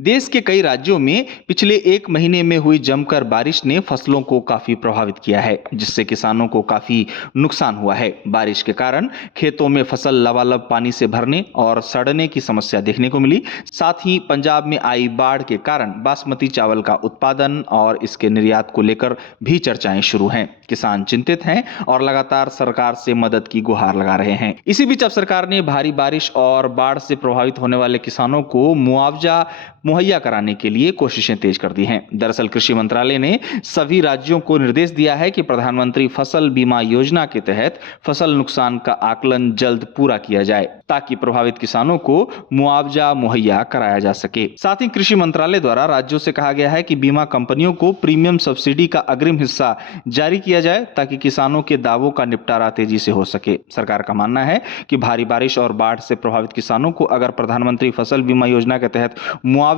देश के कई राज्यों में पिछले एक महीने में हुई जमकर बारिश ने फसलों को काफी प्रभावित किया है, जिससे किसानों को काफी नुकसान हुआ है। बारिश के कारण खेतों में फसल लबालब पानी से भरने और सड़ने की समस्या देखने को मिली। साथ ही पंजाब में आई बाढ़ के कारण बासमती चावल का उत्पादन और इसके निर्यात को लेकर भी चर्चाएं शुरू हैं। किसान चिंतित हैं और लगातार सरकार से मदद की गुहार लगा रहे हैं। इसी बीच अब सरकार ने भारी बारिश और बाढ़ से प्रभावित होने वाले किसानों को मुआवजा मुहैया कराने के लिए कोशिशें तेज कर दी हैं। दरअसल कृषि मंत्रालय ने सभी राज्यों को निर्देश दिया है कि प्रधानमंत्री फसल बीमा योजना के तहत फसल नुकसान का आकलन जल्द पूरा किया जाए, ताकि प्रभावित किसानों को मुआवजा मुहैया कराया जा सके। साथ ही कृषि मंत्रालय द्वारा राज्यों से कहा गया है कि बीमा कंपनियों को प्रीमियम सब्सिडी का अग्रिम हिस्सा जारी किया जाए, ताकि किसानों के दावों का निपटारा तेजी से हो सके। सरकार का मानना है कि भारी बारिश और बाढ़ से प्रभावित किसानों को अगर प्रधानमंत्री फसल बीमा योजना के तहत मुआवजा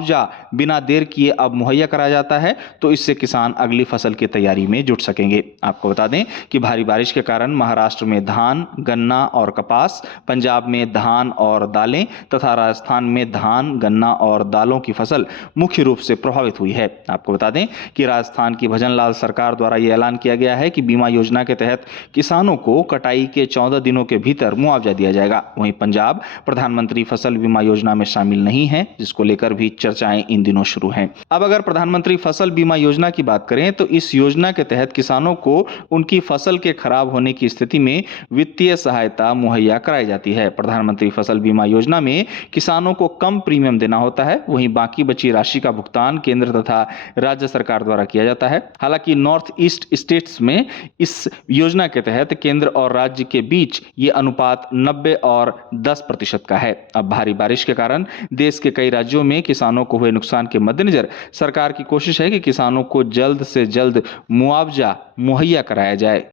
बिना देर किए अब मुहैया कराया जाता है, तो इससे किसान अगली फसल की तैयारी में जुट सकेंगे। आपको बता दें कि भारी बारिश के कारण महाराष्ट्र में धान, गन्ना और कपास, पंजाब में धान और दालें तथा राजस्थान में धान, गन्ना और दालों की फसल मुख्य रूप से प्रभावित हुई है। आपको बता दें कि राजस्थान की भजनलाल सरकार द्वारा यह ऐलान किया गया है कि बीमा योजना के तहत किसानों को कटाई के 14 दिनों के भीतर मुआवजा दिया जाएगा। वहीं पंजाब प्रधानमंत्री फसल बीमा योजना में शामिल नहीं है, जिसको लेकर भी चर्चाएं इन दिनों शुरू हैं। अब अगर प्रधानमंत्री फसल बीमा योजना की बात करें तो इस योजना के तहत किसानों को उनकी फसल के खराब होने की स्थिति में वित्तीय सहायता मुहैया कराई जाती है। प्रधानमंत्री फसल बीमा योजना में किसानों को कम प्रीमियम देना होता है, वहीं बाकी बची राशि का भुगतान केंद्र तथा राज्य सरकार द्वारा किया जाता है। हालांकि नॉर्थ ईस्ट स्टेट्स में इस योजना के तहत केंद्र और राज्य के बीच ये अनुपात 90 और 10% का है। अब भारी बारिश के कारण देश के कई राज्यों में किसानों को हुए नुकसान के मद्देनजर सरकार की कोशिश है कि किसानों को जल्द से जल्द मुआवजा मुहैया कराया जाए।